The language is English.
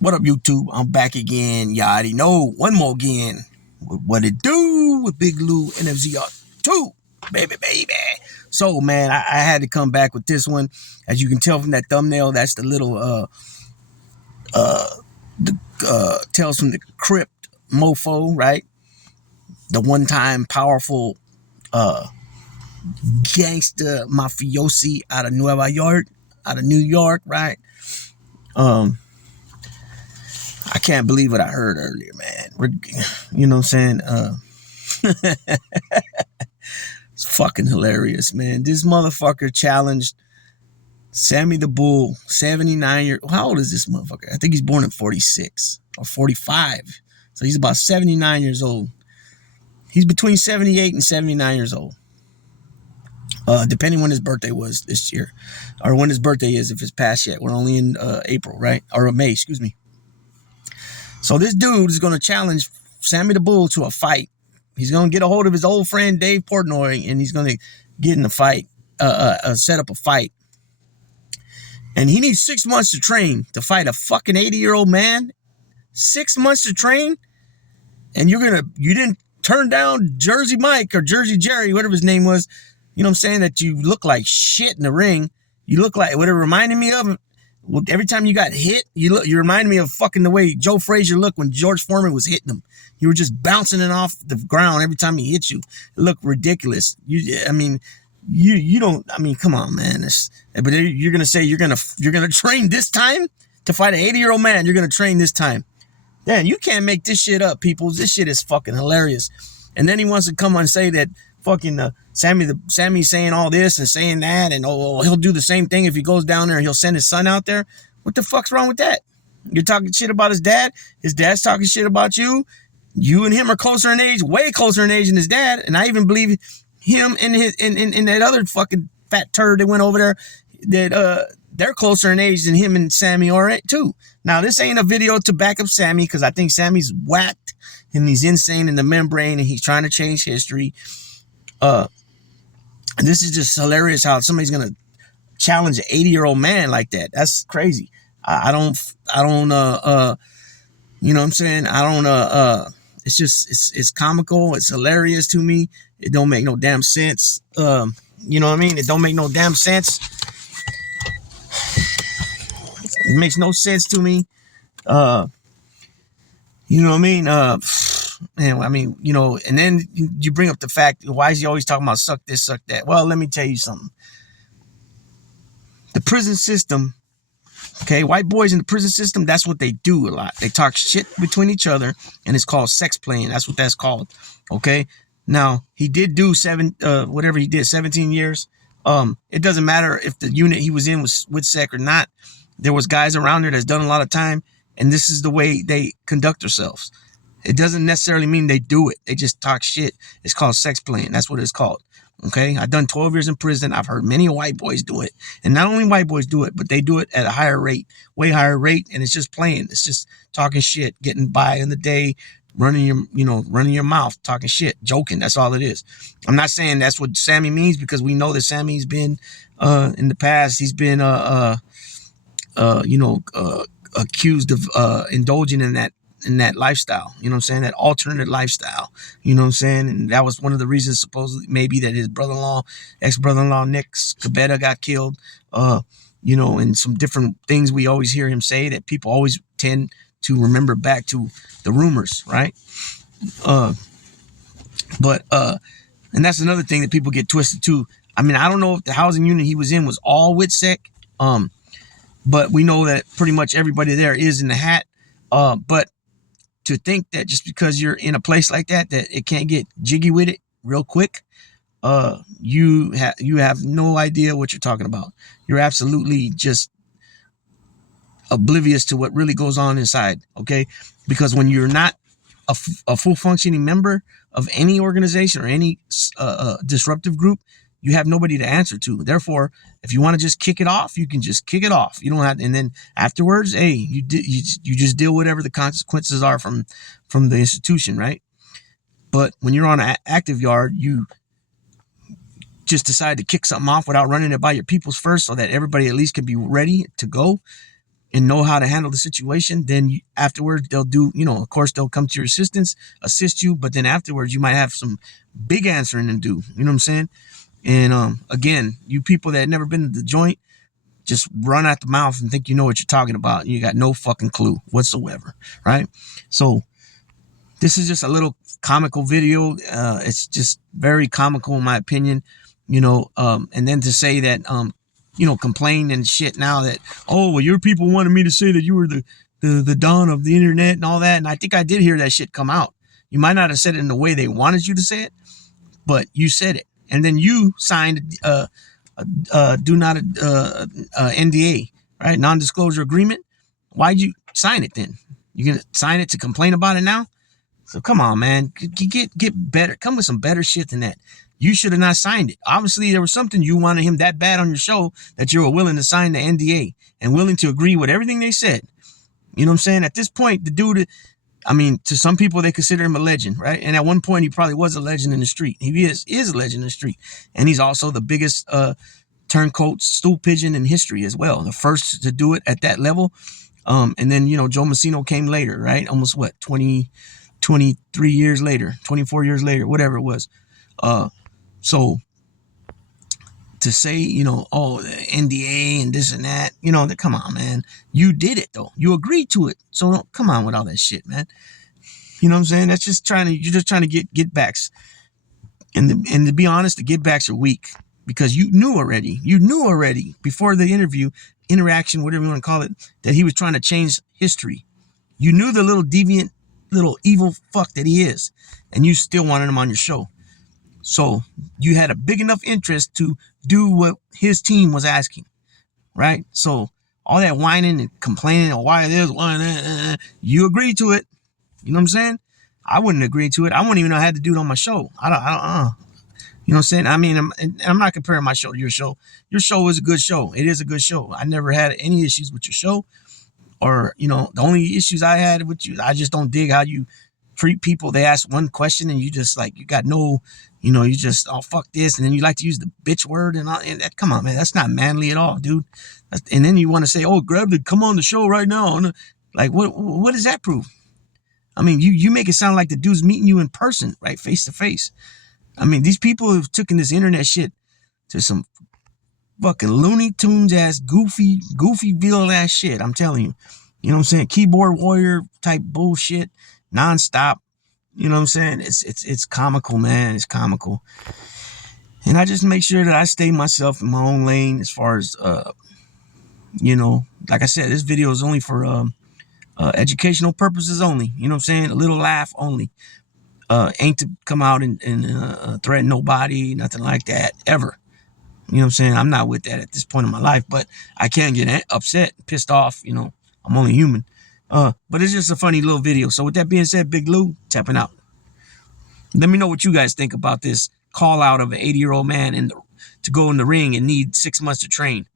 What up, YouTube? I'm back again. You already know. One more again. What it do with Big Lou NFZR2, baby. So, man, I had to come back with this one. As you can tell from that thumbnail, that's the little Tales from the Crypt mofo, right? The one-time powerful gangster mafiosi out of New York, right? I can't believe what I heard earlier, man. You know what I'm saying? It's fucking hilarious, man. This motherfucker challenged Sammy the Bull, 79 years. How old is this motherfucker? I think he's born in 46 or 45. So he's about 79 years old. He's between 78 and 79 years old. Depending when his birthday was this year. Or when his birthday is, if it's past yet. We're only in April, right? Or May, excuse me. So this dude is going to challenge Sammy the Bull to a fight. He's going to get a hold of his old friend Dave Portnoy, and he's going to get in a fight, set up a fight. And he needs 6 months to train to fight a fucking 80-year-old man. 6 months to train, and you didn't turn down Jersey Mike or Jersey Jerry, whatever his name was. You know what I'm saying? That you look like shit in the ring. You look like what it reminded me of. Every time you got hit, you remind me of fucking the way Joe Frazier looked when George Foreman was hitting him. You were just bouncing it off the ground every time he hit you. It looked ridiculous. You don't. I mean, come on, man. But you're gonna say you're gonna train this time to fight an 80-year-old man. You're gonna train this time. Dan, you can't make this shit up, people. This shit is fucking hilarious. And then he wants to come on and say that fucking Sammy's saying all this and saying that, and he'll do the same thing if he goes down there and he'll send his son out there. What the fuck's wrong with that? You're talking shit about his dad. His dad's talking shit about you. You and him are closer in age, way closer in age than his dad. And I even believe him and that other fucking fat turd that went over there, that they're closer in age than him and Sammy are too. Now, this ain't a video to back up Sammy, because I think Sammy's whacked and he's insane in the membrane and he's trying to change history. This is just hilarious how somebody's gonna challenge an 80-year-old man like that. That's crazy. I don't you know what I'm saying? It's just, it's comical. It's hilarious to me. It don't make no damn sense. You know what I mean? It don't make no damn sense. It makes no sense to me. You know what I mean? And I mean, you know, and then you bring up the fact, why is he always talking about suck this, suck that? Well, let me tell you something. The prison system, okay, white boys in the prison system, that's what they do a lot. They talk shit between each other, and it's called sex playing. That's what that's called, okay? Now, he did do 17 years. It doesn't matter if the unit he was in was with sec or not. There was guys around there that's done a lot of time, and this is the way they conduct themselves. It doesn't necessarily mean they do it. They just talk shit. It's called sex playing. That's what it's called. Okay? I've done 12 years in prison. I've heard many white boys do it. And not only white boys do it, but they do it at a higher rate, way higher rate. And it's just playing. It's just talking shit, getting by in the day, running your mouth, talking shit, joking. That's all it is. I'm not saying that's what Sammy means, because we know that Sammy's been, in the past, he's been, accused of indulging in that lifestyle, you know what I'm saying, that alternate lifestyle, you know what I'm saying, and that was one of the reasons, supposedly, maybe, that his ex-brother-in-law Nick Scabetta got killed, you know, and some different things we always hear him say that people always tend to remember back to the rumors, right? And that's another thing that people get twisted too. I mean, I don't know if the housing unit he was in was all with sec, but we know that pretty much everybody there is in the hat, but to think that just because you're in a place like that it can't get jiggy with it real quick, you have no idea what you're talking about. You're absolutely just oblivious to what really goes on inside, okay? Because when you're not a full functioning member of any organization or any disruptive group, you have nobody to answer to. Therefore, if you want to just kick it off, you can just kick it off. You don't have, and then afterwards, hey, you just deal whatever the consequences are from the institution, right? But when you're on an active yard, you just decide to kick something off without running it by your peoples first, so that everybody at least can be ready to go. and know how to handle the situation, then afterwards they'll do, of course they'll come to your assistance, assist you, but then afterwards you might have some big answering to do. You know what I'm saying? And again, you people that never been to the joint, just run out the mouth and think you know what you're talking about. You got no fucking clue whatsoever, right? So this is just a little comical video. It's just very comical in my opinion, and then to say that, complain and shit now that, oh, well, your people wanted me to say that you were the dawn of the internet and all that. And I think I did hear that shit come out. You might not have said it in the way they wanted you to say it, but you said it. And then you signed NDA, right? Non-disclosure agreement. Why'd you sign it then? You gonna sign it to complain about it now? So come on, man, get better. Come with some better shit than that. You should have not signed it. Obviously, there was something you wanted him that bad on your show that you were willing to sign the NDA and willing to agree with everything they said. You know what I'm saying? At this point, the dude, to some people, they consider him a legend, right? And at one point, he probably was a legend in the street. He is a legend in the street. And he's also the biggest turncoat stool pigeon in history as well. The first to do it at that level. And then, Joe Massino came later, right? Almost 23 years later, 24 years later, whatever it was. So to say, oh, the NDA and this and that, come on, man. You did it though. You agreed to it. So don't come on with all that shit, man. You know what I'm saying? That's just you're just trying to get backs. And to be honest, the get backs are weak because you knew already before the interaction, whatever you want to call it, that he was trying to change history. You knew the little deviant, little evil fuck that he is, and you still wanted him on your show. So you had a big enough interest to do what his team was asking, right? So all that whining and complaining, or why this, why that, you agreed to it. You know what I'm saying? I wouldn't agree to it. I wouldn't even know I had to do it on my show. I don't. You know what I'm saying? I mean, I'm not comparing my show to your show. Your show is a good show. It is a good show. I never had any issues with your show. Or, the only issues I had with you, I just don't dig how you treat people. They ask one question and you just you got no, you just, oh, fuck this. And then you like to use the bitch word and all. And that, come on, man. That's not manly at all, dude. And then you want to say, oh, come on the show right now. Like, what does that prove? I mean, you make it sound like the dude's meeting you in person, right? Face to face. I mean, these people have taken this internet shit to some fucking Looney Tunes ass, goofy villain ass shit. I'm telling you. You know what I'm saying? Keyboard warrior type bullshit, nonstop. You know what I'm saying? It's comical, man. It's comical. And I just make sure that I stay myself in my own lane as far as, like I said, this video is only for educational purposes only. You know what I'm saying? A little laugh only. Ain't to come out and threaten nobody, nothing like that, ever. You know what I'm saying? I'm not with that at this point in my life, but I can get upset, pissed off, I'm only human. But it's just a funny little video. So with that being said, Big Lou, tapping out. Let me know what you guys think about this call out of an 80-year-old man to go in the ring and need 6 months to train.